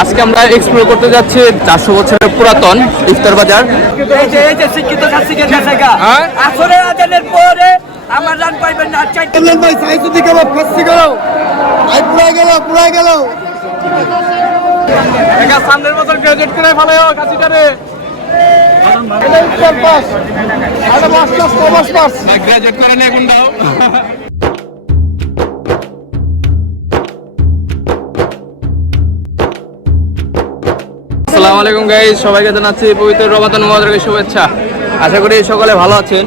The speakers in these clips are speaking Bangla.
আজকে আমরা এক্সপ্লোর করতে যাচ্ছি 400 বছরের পুরাতন ইফতার বাজার। শিক্ষিত ছাত্রীদের জায়গা আসলে আজানের পরে আমার রান পাইবেন না। ভাই সাইসুদি কাবাব খাসি করো আই পুরাই গেল একা সামনের বছর গ্রাজুয়েট করে ফেলায় কাছিটারে এটা উত্তর পাস এটা মাস্টার্স কমার্স পাস গ্রাজুয়েট করে না এখন দাও। আসসালামু আলাইকুম গাইস, সবাইকে জানাচ্ছি পবিত্র রমাদান মুবারকের শুভেচ্ছা। আশা করি সকলে ভালো আছেন।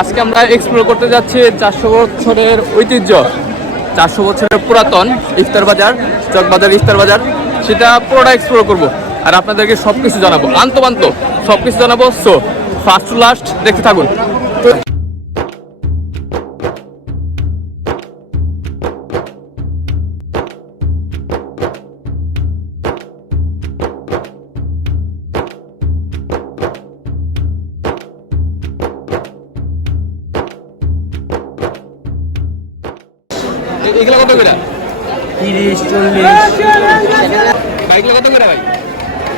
আজকে আমরা এক্সপ্লোর করতে যাচ্ছি 400 বছরের ঐতিহ্য, 400 বছরের পুরাতন ইফতার বাজার, চকবাজার ইফতার বাজার। সেটা পুরোটা এক্সপ্লোর করব আর আপনাদেরকে সব কিছু জানাবো, আন্তপান্ত সব কিছু জানাবো। সো ফার্স্ট টু লাস্ট দেখতে থাকুন। এগুলো কত করে? 30 40 এগুলো কত করে ভাই?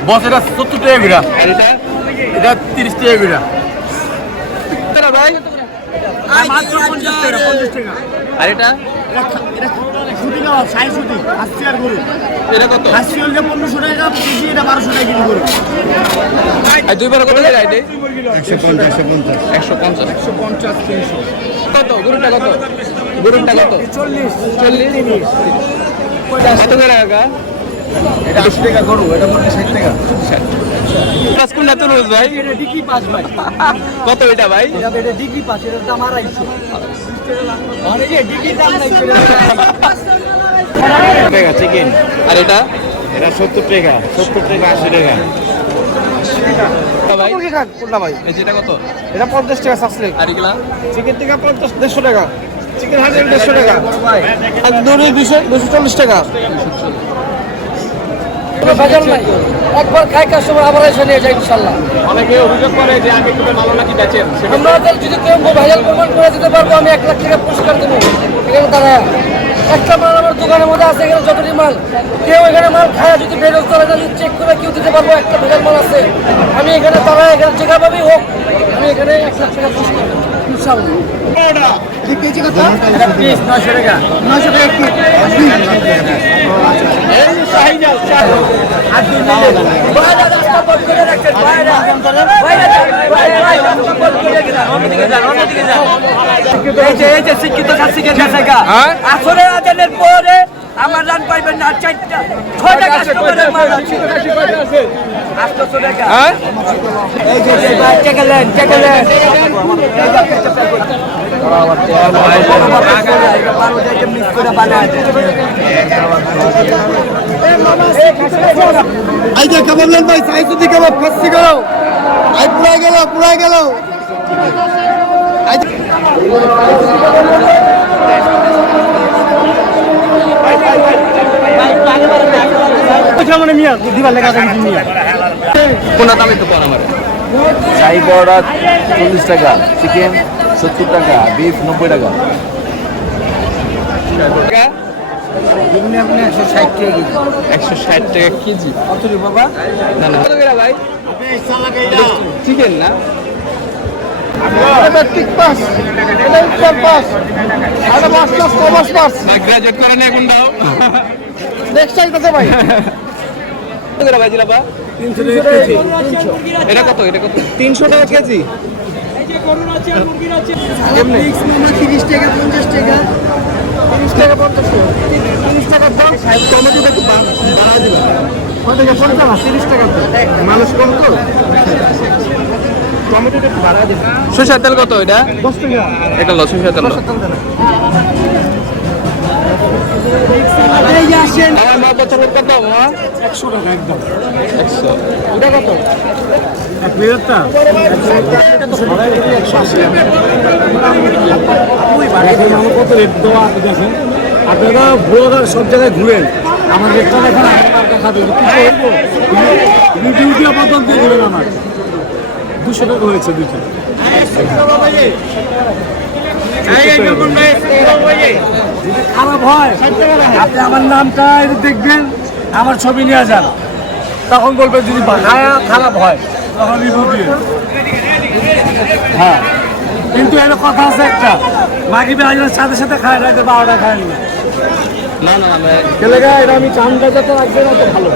বস এটা 70 টাকা করে আর এটা এটা 30 টাকা করে কত ভাই? মাত্র 50 টাকা 50 টাকা। আর এটা এটা শুটি কাবাব সাইসুদি খাসি আর গরু এটা কত? খাসি হলে 1500 টাকা কেজি, এটা 1200 টাকা কেজি গরু আর দুইবার কত করে? এটা 150 150 150 300 কত? গরুটা কত? গরুটা কত? 40 40 কত করে টাকা? এটা 80 টাকা গরু, এটা 60 টাকা। রাজকুল না তো রোজ ভাই, এটা ডিগ্রি পাস ভাই। কত এটা ভাই? এটা ডিগ্রি পাস, এর দাম 250। মানে যে ডিগ্রি দাম নাই টাকা চিকেন, আর এটা এটা 70 টাকা 80 টাকা। ভাই কোনটা ভাই? এই যেটা কত? এটা 50 টাকা সাসলে। আর এগুলা চিকেন টিকা 150 টাকা, চিকেন হাজার 150 টাকা, আর দড়ি 240 টাকা। কোনো ভেজাল নাই। একবার খাই কাস্টমার আবার এসে নিয়ে যায় ইনশাআল্লাহ। অনেকে অভিযোগ করে যে আগে একটু ভালো নাকি বেচেন, আমরা যদি কেউ ভেজাল প্রমাণ করে দিতে পারবো, আমি 1 লাখ টাকা পুরস্কার দেবো। এখানে তারা একটা মাল আমার দোকানের মধ্যে আছে, এখানে যতটি মাল কেউ এখানে মাল খায় যদি বেরোজ তারা যদি চেক করে কেউ দিতে পারবো একটা ভেজাল মাল আছে, আমি এখানে তারা এখানে যেভাবেই হোক আমি এখানে 1 লাখ টাকা পুরস্কার দেবো ইনশাআল্লাহ। কেজি কত? এটা পিস 900 টাকা। 900 টাকা কি? এই শাহিজাল চাল আর দুই মিলে বাইরে রাস্তা বন্ধ করে রাখছেন, বাইরে রাস্তা বন্ধ করে গেলেন, অন্যদিকে যান। এই যে শিক্ষিত ছাত্রীদের জায়গা আসলে আজানের পরে আমার রান পাইবেন না। 6টা কাস্টমারের মাল আছে 800 টাকা। এই যে ভাই টেকেলেন মিস করে বানায় এই যে কাবাব লেন ভাই সাইসুদি কাবাব খাসি করো আই পুরাই গেল মানে মিয়া দিবার লেখা আছে মিয়া কোন দামে তো কর আমার? চাই বড়া 40 টাকা, চিকেন 70 টাকা, বিফ 90 টাকা। আপনি 160 টাকা কেজি। 160 টাকা কেজি। কত রে বাবা? না না কত করে ভাই? চিকেন না এটা টিক পাস, এটা উত্তর পাস, এটা মাস্টার্স কমার্স পাস গ্রাজুয়েট করে না এখন দাও। নেক্সট টাইম কত ভাই? কত করে ভাই জিলাপা? 300 টাকা কেজি। এটা কত? 300 টাকা কেজি। কেমনে? 30 টাকা 50 টাকা 30 টাকা 50 টাকা 30 টাকার দাম। টমেটোটা একটু বাড়া দিবা কত টাকা? 50 30 টাকা মানুষ কম তো, টমেটোটা একটু বাড়া দিবা। সরষের তেল কত এটা? 10 টাকা। এটা লো সরষের তেল। এই যে আসেন আমার মা বছর কত মা? 100 টাকা একদম। 100। এটা কত? 1000 টাকা। এটা তো 180 টাকা। এখন আমার কত রেট দেওয়া আছে দেখেন। আপনারা ব্লগার সব জায়গায় ঘুরেন, আমার রেটটা দেখেন, আমার মার্কা খাবে ভিডিও দিয়ে বদল দিয়ে ঘুরেন। আমার 200 টাকা হয়েছে দুইটা। খারাপ হয় আপনি আমার নামটা দেখবেন, আমার ছবি নিয়ে যান, তখন বলবে যদি খায়া খারাপ হয় তখন রিভিউ দিয়ে। হ্যাঁ, কিন্তু এর কথা আছে একটা, মাগিবে আজকের সাথে সাথে খায় রাখতে 12টা খায় না। না না আমরা খেলে গা এটা আমি চামটা যাতে রাখবে না তো ভালো।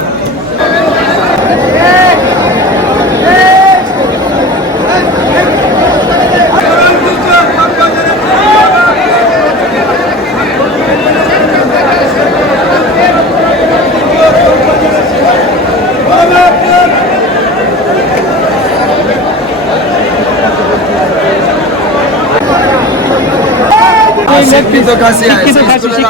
শিক্ষিত খাসি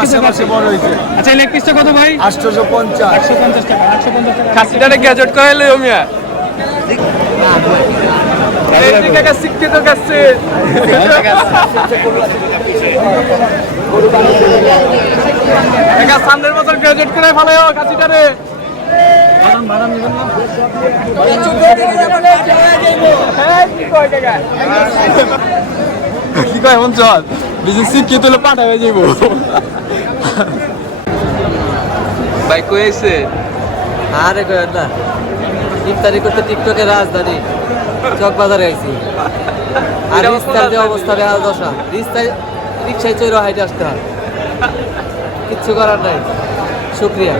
আশেপাশে বড় হয়েছে। আচ্ছা লেগ পিসটা কত ভাই? 850 150 টাকা। 150 টাকা খাসিটারে গ্যাজেট করাইলে ওমিয়া এই টাকা শিক্ষিত খাসি টাকা সামনের বছর গ্যাজেট করে ফেলাও খাসিটারে। কি কয় এমন চল বিজনেস শিক্ষিত হলে পাঠা হয়ে যাইব। ভাই কই আইছে? আরে কই না, ইফতারি করতে টিকটকে রাজধানী চকবাজারে আইছি। আর রিস্তার যে অবস্থা বেহাল দশা, রিক্সায় চৈর হাইটে আসতে হয়, কিচ্ছু করার নাই। শুক্রিয়া।